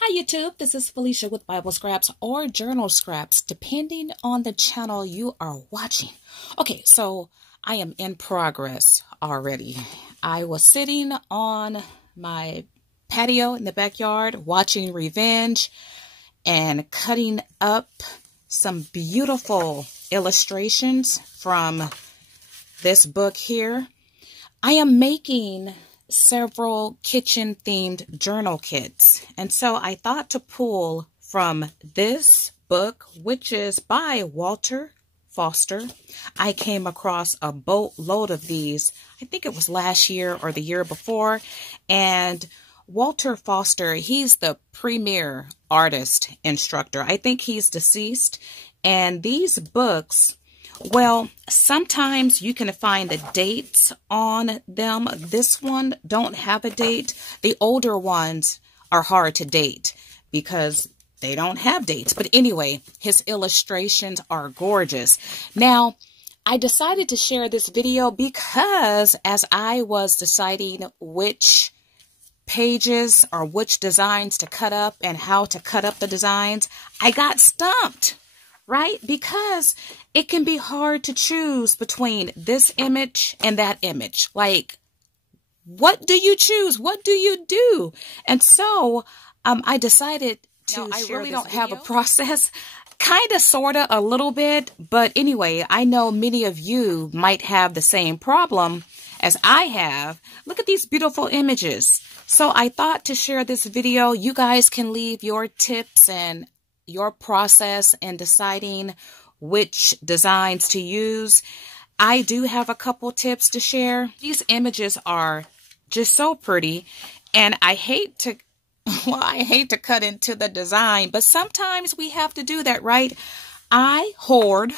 Hi YouTube, this is Felicia with Bible Scraps or Journal Scraps, depending on the channel you are watching. Okay, so I am in progress already. I was sitting on my patio in the backyard watching Revenge and cutting up some beautiful illustrations from this book here. I am making several kitchen themed journal kits, and so I thought to pull from this book, which is by Walter Foster. I came across a boatload of these, I think it was last year or the year before, and Walter Foster, he's the premier artist instructor. I think he's deceased, and these books, well, sometimes you can find the dates on them. This one don't have a date. The older ones are hard to date because they don't have dates. But anyway, his illustrations are gorgeous. Now, I decided to share this video because as I was deciding which pages or which designs to cut up and how to cut up the designs, I got stumped. Right? Because it can be hard to choose between this image and that image. Like, what do you choose? What do you do? And so I decided to I really don't have a process. Kind of, sort of, a little bit. But anyway, I know many of you might have the same problem as I have. Look at these beautiful images. So I thought to share this video. You guys can leave your tips and your process in deciding which designs to use. I do have a couple tips to share. These images are just so pretty, and I hate to cut into the design, but sometimes we have to do that, right? I hoard,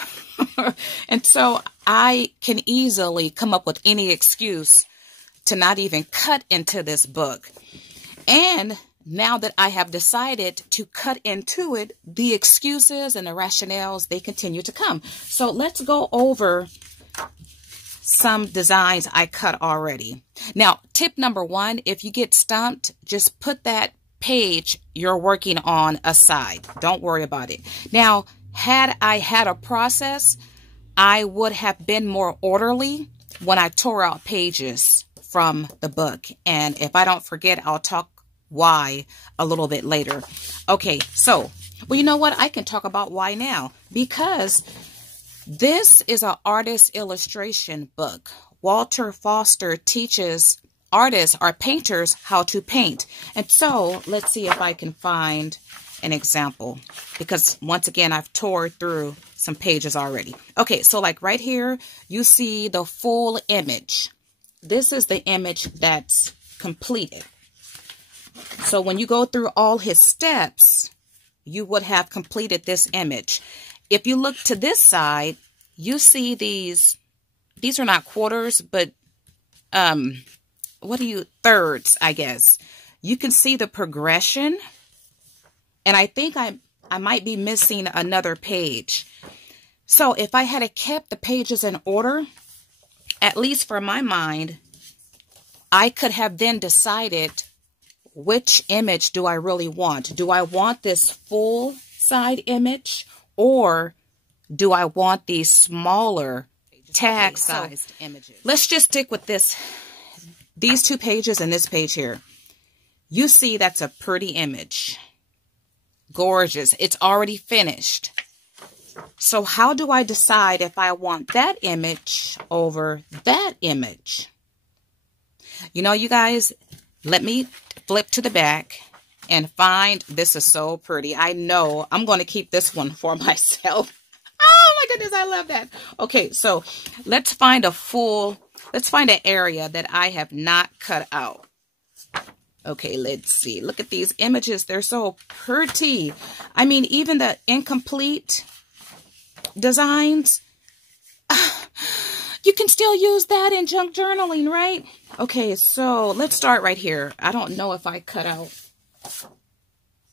and so I can easily come up with any excuse to not even cut into this book. And now that I have decided to cut into it, the excuses and the rationales, they continue to come. So let's go over some designs I cut already. Now, tip number one, if you get stumped, just put that page you're working on aside. Don't worry about it. Now, had I had a process, I would have been more orderly when I tore out pages from the book. And if I don't forget, I'll talk why a little bit later. Okay, so, well, you know what? I can talk about why now, because this is an artist illustration book. Walter Foster teaches artists or painters how to paint. And so let's see if I can find an example, because once again, I've tore through some pages already. Okay, so like right here, you see the full image. This is the image that's completed. So when you go through all his steps, you would have completed this image. If you look to this side, you see these are not quarters, but thirds, I guess. You can see the progression. And I think I might be missing another page. So if I had kept the pages in order, at least for my mind, I could have then decided, which image do I really want? Do I want this full side image, or do I want these smaller tag sized images? Let's just stick with these two pages and this page here. You see that's a pretty image. Gorgeous. It's already finished. So how do I decide if I want that image over that image? You know, you guys, let me flip to the back and find, this is so pretty. I know I'm going to keep this one for myself. Oh my goodness, I love that. Okay, so let's find an area that I have not cut out. Okay, let's see. Look at these images. They're so pretty. I mean, even the incomplete designs, you can still use that in junk journaling, right? Okay, so let's start right here. I don't know if I cut out.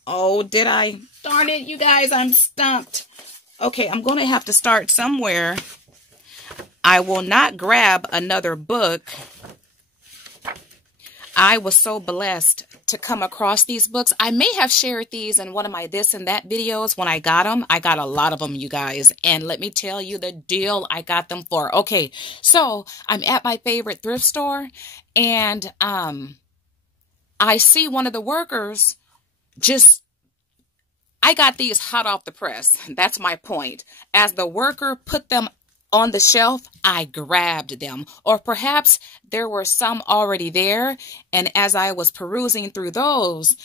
Oh, did I? Darn it, you guys, I'm stumped. Okay, I'm going to have to start somewhere. I will not grab another book. I was so blessed to come across these books. I may have shared these in one of my this and that videos when I got them. I got a lot of them, you guys. And let me tell you the deal I got them for. Okay, so I'm at my favorite thrift store, and I see one of the workers I got these hot off the press. That's my point. As the worker put them on the shelf, I grabbed them. Or perhaps there were some already there, and as I was perusing through those,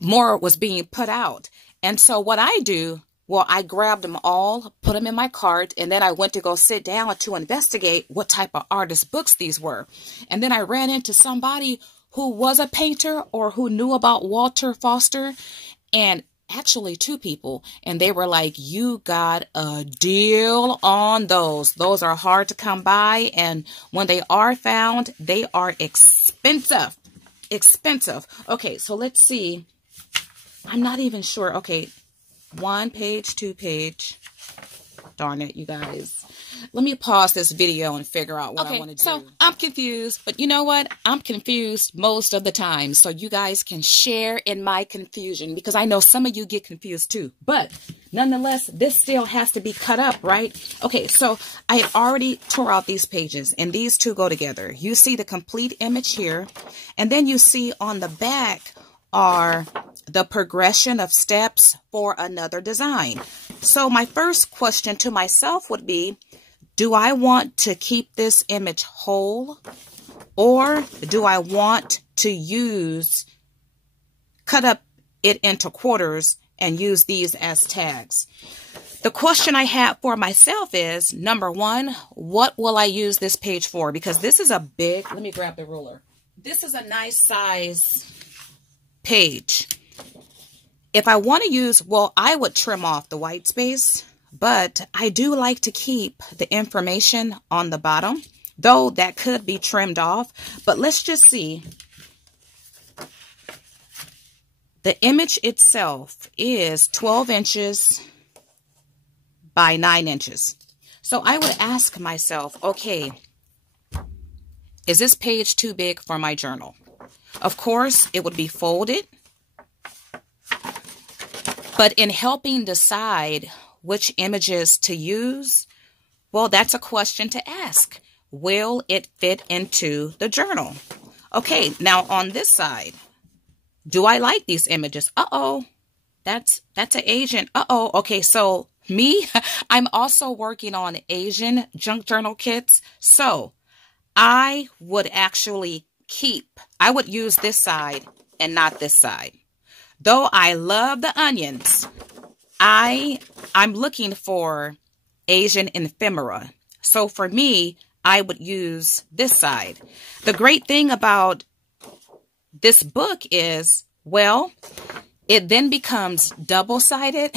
more was being put out. And so what I do, well, I grabbed them all, put them in my cart, and then I went to go sit down to investigate what type of artist books these were. And then I ran into somebody who was a painter or who knew about Walter Foster, and actually 2 people, and they were like, you got a deal on those. Those are hard to come by, and when they are found, they are expensive. Expensive. Okay, so let's see. I'm not even sure. Okay, 1 page, 2 page. Darn it, you guys. Let me pause this video and figure out what I want to do. So I'm confused, but you know what? I'm confused most of the time. So you guys can share in my confusion, because I know some of you get confused too. But nonetheless, this still has to be cut up, right? Okay, so I had already tore out these pages, and these 2 go together. You see the complete image here, and then you see on the back are the progression of steps for another design. So my first question to myself would be, do I want to keep this image whole, or do I want to cut up it into quarters and use these as tags? The question I have for myself is, number 1, what will I use this page for? Because this is a big, let me grab the ruler. This is a nice size page. If I want to use, well, I would trim off the white space, but I do like to keep the information on the bottom, though that could be trimmed off. But let's just see. The image itself is 12 inches by 9 inches. So I would ask myself, okay, is this page too big for my journal? Of course, it would be folded. But in helping decide which images to use, well, that's a question to ask. Will it fit into the journal? Okay, now on this side, do I like these images? Uh-oh, that's an Asian. Uh-oh, okay, so me, I'm also working on Asian junk journal kits. So I would actually I would use this side and not this side. Though I love the onions, I'm looking for Asian ephemera. So for me, I would use this side. The great thing about this book is, well, it then becomes double-sided.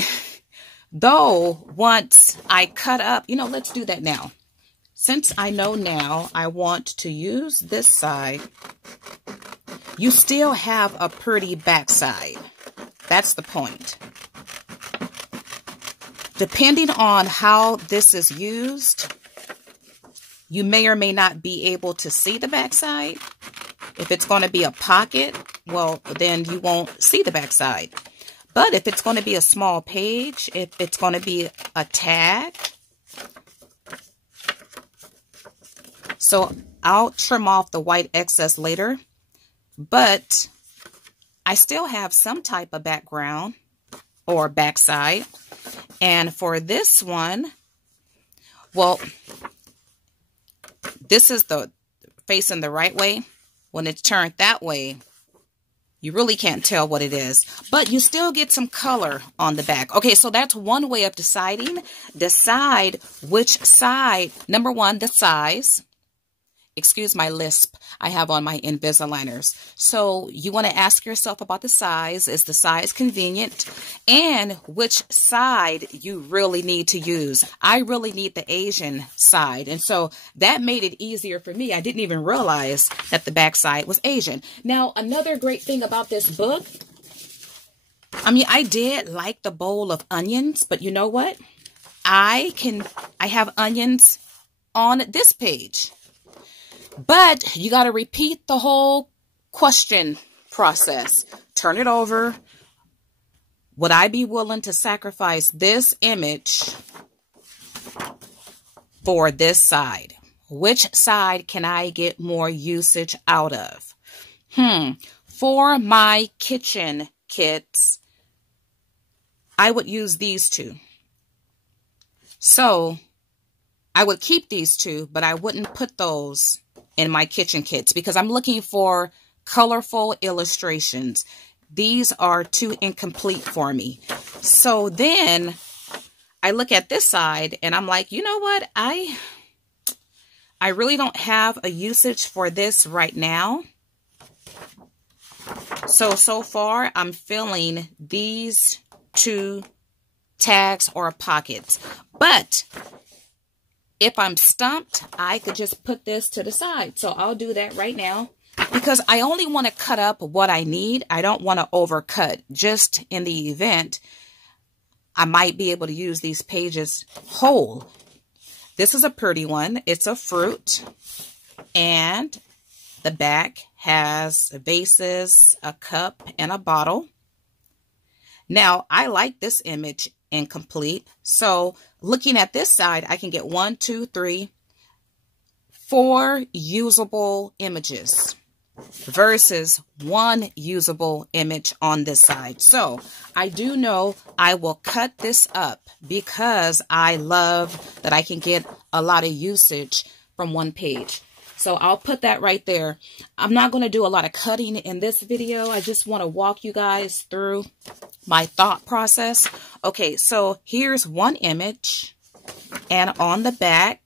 Though once I cut up, let's do that now. Since I know now I want to use this side, you still have a pretty backside. That's the point. Depending on how this is used, you may or may not be able to see the backside. If it's going to be a pocket, well, then you won't see the backside. But if it's going to be a small page, if it's going to be a tag, so I'll trim off the white excess later, but I still have some type of background or backside. And for this one, well, this is the facing the right way. When it's turned that way, you really can't tell what it is, but you still get some color on the back. Okay, so that's one way of deciding. Decide which side. Number 1, the size. Excuse my lisp. I have on my Invisaligners. So you want to ask yourself about the size. Is the size convenient? And which side you really need to use. I really need the Asian side. And so that made it easier for me. I didn't even realize that the back side was Asian. Now, another great thing about this book, I did like the bowl of onions, but you know what? I have onions on this page. But you got to repeat the whole question process. Turn it over. Would I be willing to sacrifice this image for this side? Which side can I get more usage out of? For my kitchen kits, I would use these two. So I would keep these two, but I wouldn't put those in my kitchen kits because I'm looking for colorful illustrations. These are too incomplete for me. So then I look at this side and I'm like, you know what? I really don't have a usage for this right now. So far I'm filling these two tags or pockets. But if I'm stumped, I could just put this to the side. So I'll do that right now because I only want to cut up what I need. I don't want to overcut, just in the event I might be able to use these pages whole. This is a pretty one. It's a fruit, and the back has vases, a cup, and a bottle. Now, I like this image incomplete. So looking at this side, I can get 1, 2, 3, 4 usable images versus 1 usable image on this side. So I do know I will cut this up because I love that I can get a lot of usage from one page. So I'll put that right there. I'm not going to do a lot of cutting in this video. I just want to walk you guys through my thought process. Okay, so here's one image. And on the back,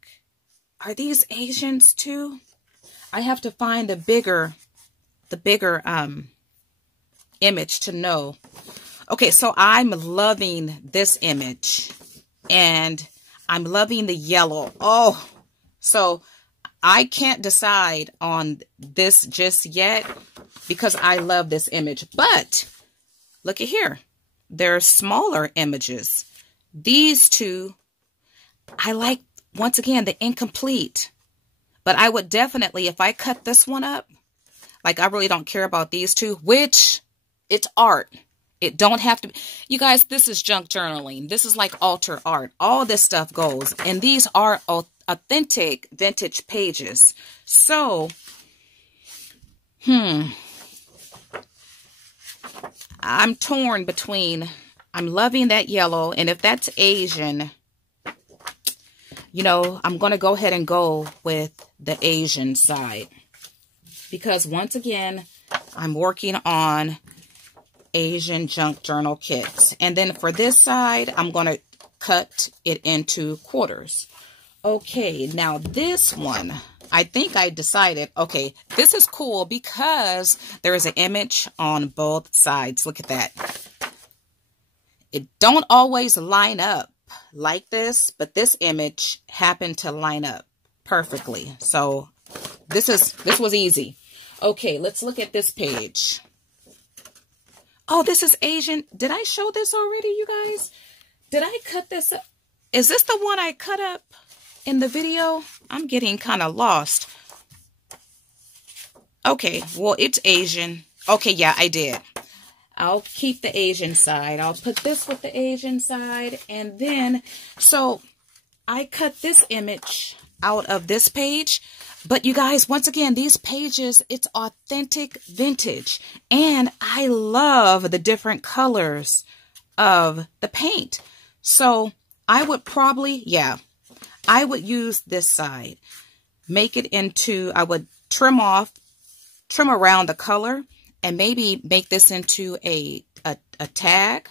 are these Asians too? I have to find the bigger image to know. Okay, so I'm loving this image. And I'm loving the yellow. Oh, so I can't decide on this just yet because I love this image. But look at here. There are smaller images. These two, I like, once again, the incomplete. But I would definitely, if I cut this one up, like I really don't care about these two, which it's art. It don't have to be. You guys, this is junk journaling. This is like alter art. All this stuff goes. And these are authentic vintage pages. So, I'm torn between, I'm loving that yellow. And if that's Asian, you know, I'm going to go ahead and go with the Asian side. Because once again, I'm working on Asian junk journal kits. And then for this side, I'm going to cut it into quarters. Okay, now this one, I think I decided, okay, this is cool because there is an image on both sides. Look at that. It don't always line up like this, but this image happened to line up perfectly. So this was easy. Okay, let's look at this page. Oh, this is Asian. Did I show this already, you guys? Did I cut this up? Is this the one I cut up in the video? I'm getting kind of lost. Okay, well, it's Asian. Okay, yeah, I did. I'll keep the Asian side. I'll put this with the Asian side. And then, so I cut this image out of this page. But you guys, once again, these pages, it's authentic vintage. And I love the different colors of the paint. So I would probably, yeah, I would use this side. Make it into, I would trim around the color and maybe make this into a tag,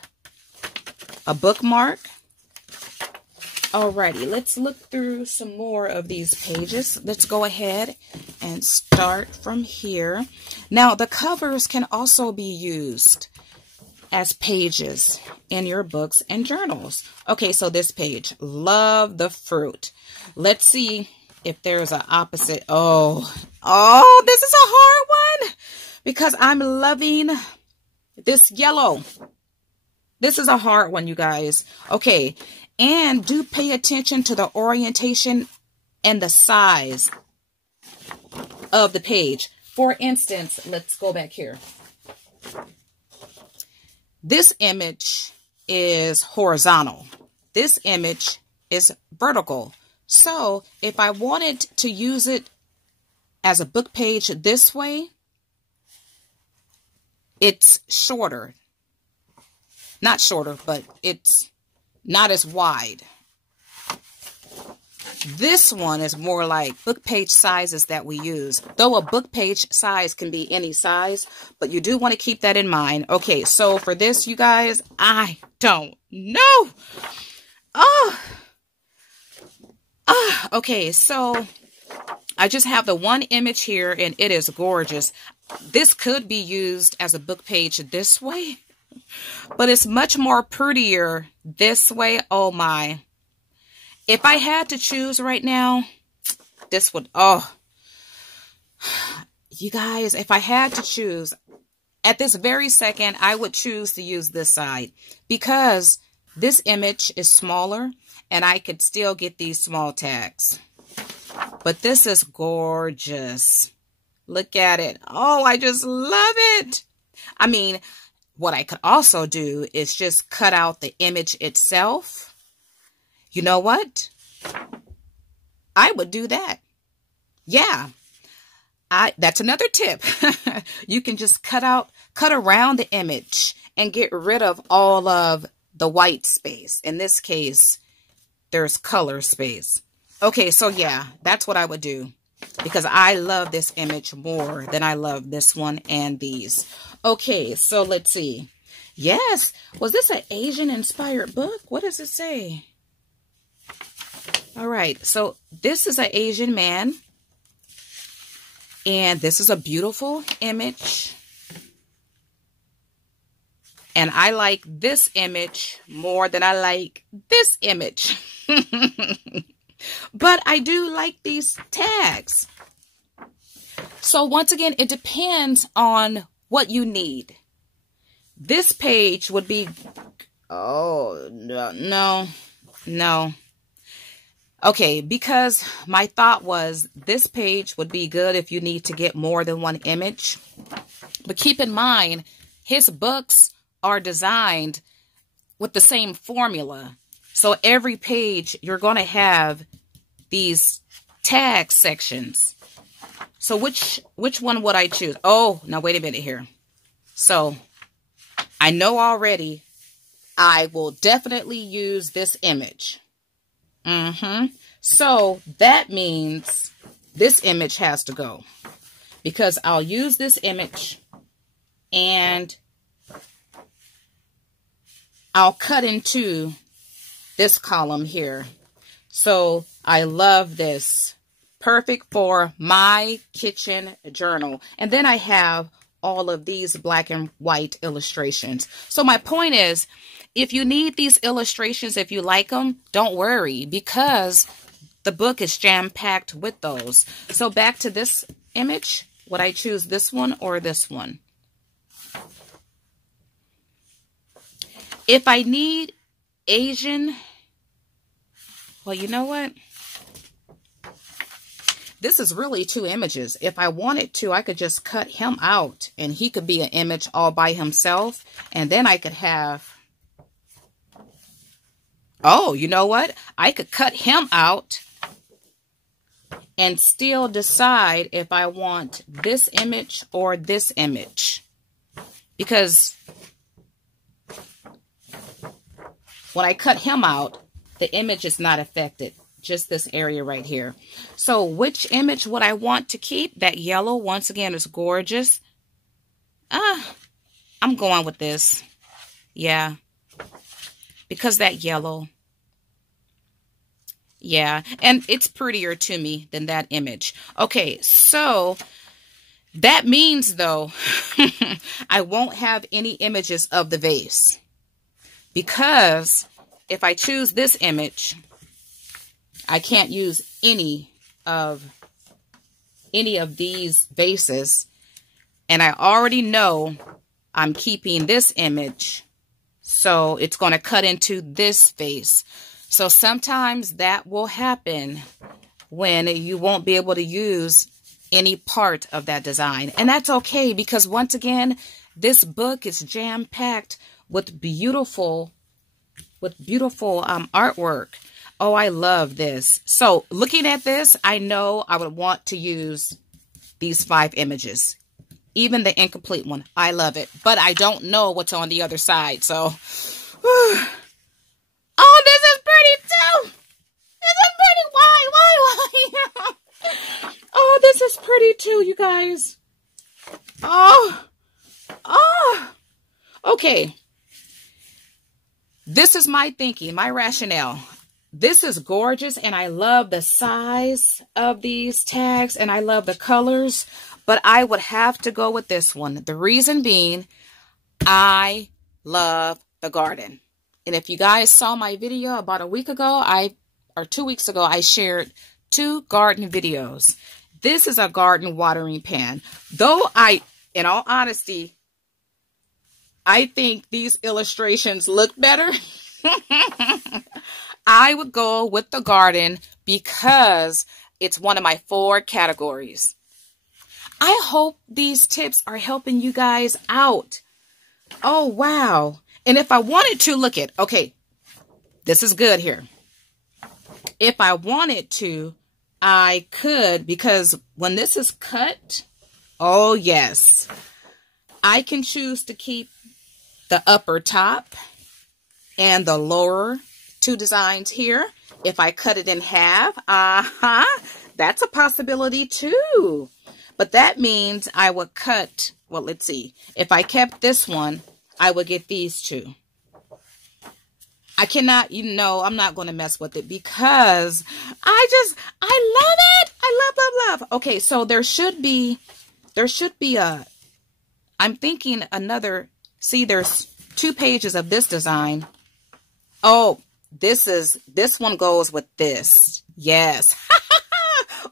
a bookmark. Alrighty, let's look through some more of these pages. Let's go ahead and start from here. Now, the covers can also be used as pages in your books and journals. Okay, so this page, love the fruit. Let's see if there's an opposite. Oh, this is a hard one because I'm loving this yellow. This is a hard one, you guys. Okay. And do pay attention to the orientation and the size of the page. For instance, let's go back here. This image is horizontal. This image is vertical. So if I wanted to use it as a book page this way, it's shorter. Not shorter, but it's not as wide. This one is more like book page sizes that we use. Though a book page size can be any size, but you do want to keep that in mind. Okay, so for this, you guys, I don't know. Okay, so I just have the one image here, and it is gorgeous. This could be used as a book page this way, but it's much more prettier this way. Oh my. If I had to choose right now, this would, you guys, if I had to choose, at this very second, I would choose to use this side because this image is smaller and I could still get these small tags. But this is gorgeous. Look at it. Oh, I just love it. I mean, what I could also do is just cut out the image itself. You know what? I would do that. Yeah. That's another tip. You can just cut around the image and get rid of all of the white space. In this case, there's color space. Okay, so yeah, that's what I would do because I love this image more than I love this one and these. Okay, so let's see. Yes. Was this an Asian inspired book? What does it say? All right, so this is an Asian man, and this is a beautiful image, and I like this image more than I like this image, but I do like these tags. So once again, it depends on what you need. This page would be, oh, no. Okay, because my thought was this page would be good if you need to get more than one image. But keep in mind, his books are designed with the same formula. So every page, you're going to have these tag sections. So which one would I choose? Oh, now wait a minute here. So I know already I will definitely use this image. So that means this image has to go because I'll use this image and I'll cut into this column here. So I love this. Perfect for my kitchen journal. And then I have all of these black and white illustrations. So my point is, if you need these illustrations, if you like them, don't worry because the book is jam-packed with those. So back to this image, would I choose this one or this one? If I need Asian, well, you know what? This is really two images. If I wanted to, I could just cut him out and he could be an image all by himself. And then I could have, oh, you know what? I could cut him out and still decide if I want this image or this image. Because when I cut him out, the image is not affected. Just this area right here. So which image would I want to keep? That yellow, once again, is gorgeous. I'm going with this. Yeah. Because that yellow. Yeah. And it's prettier to me than that image. Okay. So that means, though, I won't have any images of the vase. Because if I choose this image, I can't use any of these vases. And I already know I'm keeping this image. So it's going to cut into this vase. So sometimes that will happen when you won't be able to use any part of that design. And that's okay because once again, This book is jam-packed with beautiful artwork. Oh, I love this. So looking at this, I know I would want to use these 5 images. Even the incomplete one. I love it. But I don't know what's on the other side. So, oh, this is pretty too. This is pretty. Why? Oh, this is pretty too, you guys. Oh. Okay. This is my thinking, my rationale. This is gorgeous, and I love the size of these tags, and I love the colors, but I would have to go with this one. The reason being, I love the garden. And if you guys saw my video about a week ago, or 2 weeks ago, I shared 2 garden videos. This is a garden watering pan. Though in all honesty, I think these illustrations look better. I would go with the garden because it's one of my 4 categories. I hope these tips are helping you guys out. Oh, wow. And if I wanted to, look at, okay, this is good here. If I wanted to, I could, because when this is cut, oh, yes, I can choose to keep the upper top and the lower 2 designs here. If I cut it in half, that's a possibility too. But that means I would cut, well, let's see. If I kept this one, I would get these 2. I cannot, I'm not going to mess with it because I love it. I love. Okay, so there should be I'm thinking another, see, there's 2 pages of this design. Oh, this one goes with this. Yes.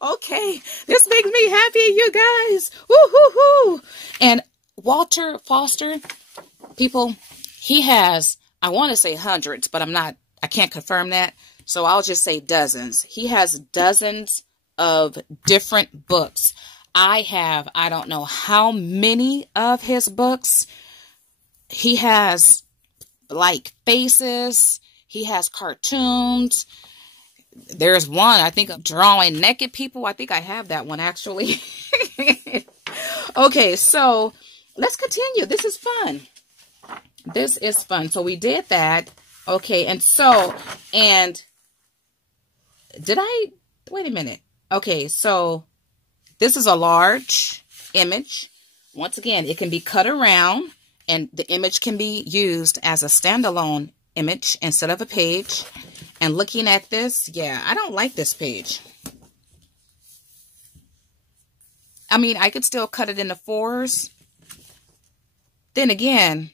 Okay. This makes me happy, you guys. Woo-hoo-hoo. And Walter Foster, people, he has, I want to say hundreds, but I can't confirm that. So I'll just say dozens. He has dozens of different books. I don't know how many of his books. He has like faces. He has cartoons. There's one, I think, of drawing naked people. I think I have that one, actually. Okay, so let's continue. This is fun. This is fun. So we did that. Okay, and wait a minute. Okay, so this is a large image. Once again, it can be cut around, and the image can be used as a standalone image instead of a page. And looking at this, yeah, I don't like this page. I mean, I could still cut it into 4s. Then again,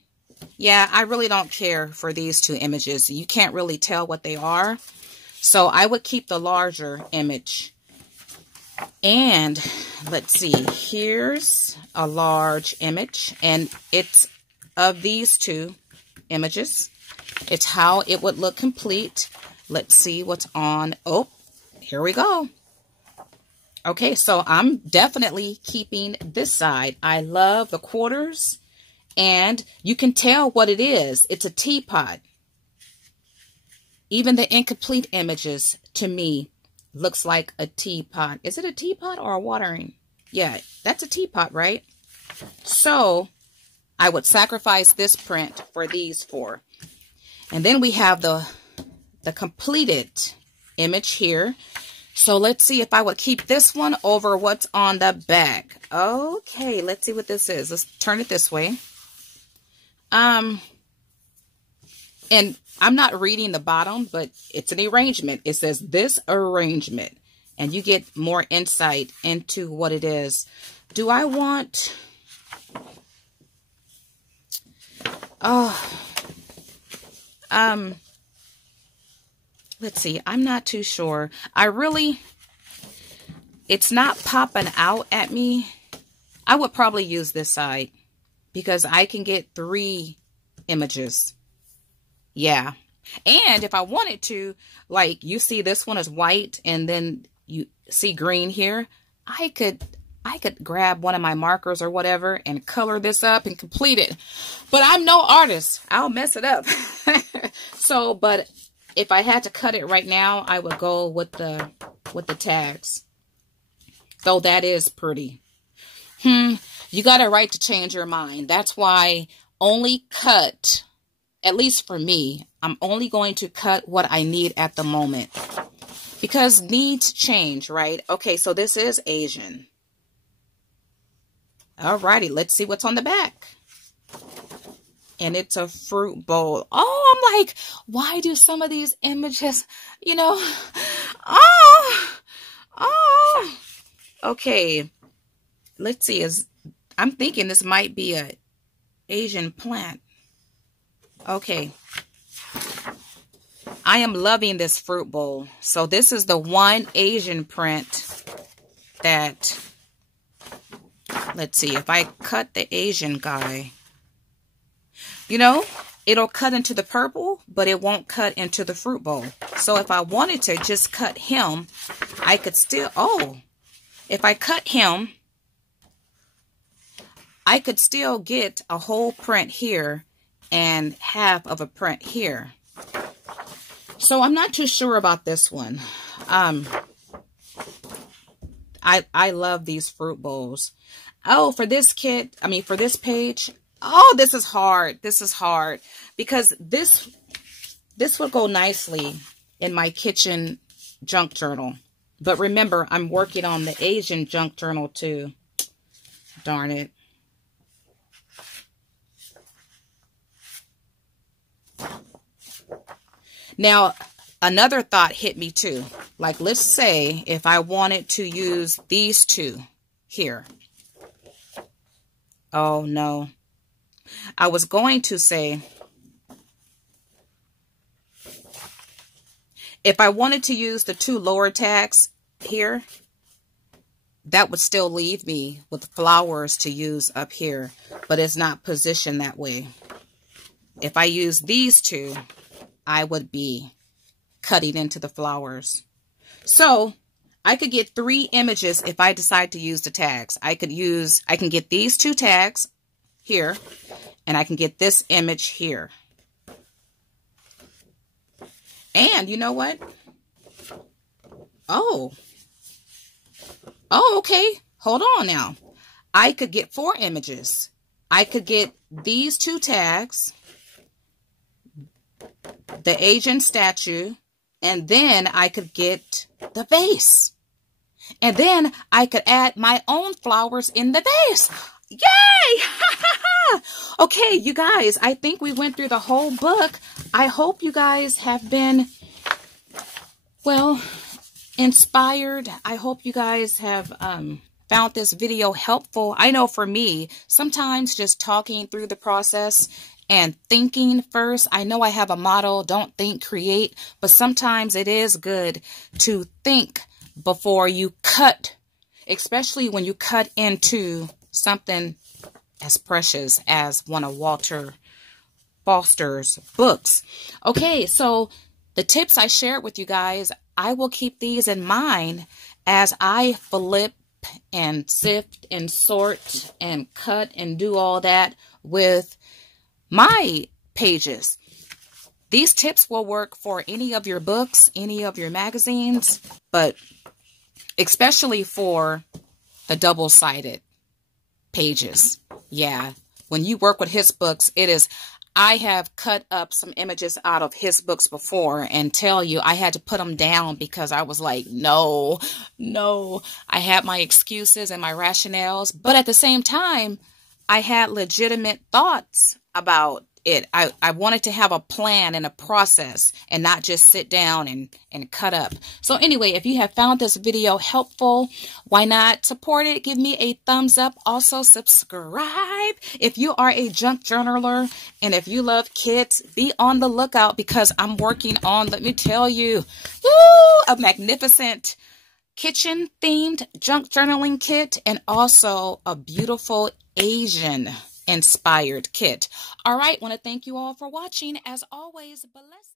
yeah, I really don't care for these 2 images. You can't really tell what they are. So I would keep the larger image. And let's see, here's a large image, and it's of these 2 images. It's how it would look complete. Let's see what's on. Oh, here we go. Okay, so I'm definitely keeping this side. I love the quarters, and you can tell what it is. It's a teapot. Even the incomplete images, to me, looks like a teapot. Is it a teapot or a watering? Yeah, that's a teapot, right? So I would sacrifice this print for these 4. And then we have the completed image here. So let's see if I would keep this one over what's on the back. Okay, let's see what this is. Let's turn it this way. And I'm not reading the bottom, but it's an arrangement. It says this arrangement, and you get more insight into what it is. Do I want... let's see. I'm not too sure. It's not popping out at me. I would probably use this side because I can get 3 images. Yeah. And if I wanted to, like you see this one is white and then you see green here. I I could grab one of my markers or whatever and color this up and complete it. But I'm no artist. I'll mess it up. So, but if I had to cut it right now, I would go with the tags. Though that is pretty. You got a right to change your mind. That's why only cut, at least for me, I'm only going to cut what I need at the moment. Because needs change, right? Okay, so this is Asian. Alrighty, let's see what's on the back. And it's a fruit bowl. Oh, I'm like, why do some of these images, you know, okay. Let's see, I'm thinking this might be a Asian plant. Okay. I am loving this fruit bowl. So this is the one Asian print that, let's see, if I cut the Asian guy, you know, it'll cut into the purple, but it won't cut into the fruit bowl. So if I wanted to just cut him, I could still, if I cut him, I could still get a whole print here and half of a print here. So I'm not too sure about this one. I love these fruit bowls. Oh, for this kit, for this page. Oh, this is hard. This is hard because this would go nicely in my kitchen junk journal. But remember, I'm working on the Asian junk journal too. Darn it. Now, another thought hit me too. Like, let's say if I wanted to use these two here. Oh, no. I was going to say, if I wanted to use the two lower tags here, that would still leave me with flowers to use up here, but it's not positioned that way. If I use these two, I would be cutting into the flowers. So I could get 3 images if I decide to use the tags. I can get these 2 tags here, and I can get this image here. And you know what? Oh, okay. Hold on now. I could get 4 images. I could get these 2 tags, the Asian statue, and then I could get the vase. And then I could add my own flowers in the vase. Yay! Okay, you guys, I think we went through the whole book. I hope you guys have been, well, inspired. I hope you guys have found this video helpful. I know for me, sometimes just talking through the process and thinking first. I know I have a motto, don't think, create, but sometimes it is good to think before you cut, especially when you cut into something as precious as one of Walter Foster's books. Okay, so the tips I shared with you guys, I will keep these in mind as I flip and sift and sort and cut and do all that with my pages. These tips will work for any of your books, any of your magazines, but especially for the double-sided pages. Yeah, when you work with his books, it is, I have cut up some images out of his books before and tell you I had to put them down because I was like, no. I had my excuses and my rationales, but at the same time, I had legitimate thoughts about it. I wanted to have a plan and a process and not just sit down and cut up. So anyway, if you have found this video helpful, why not support it? Give me a thumbs up. Also subscribe if you are a junk journaler, and if you love kits, be on the lookout because I'm working on, let me tell you, a magnificent kitchen themed junk journaling kit and also a beautiful Asian inspired kit. All right, want to thank you all for watching. As always, blessings.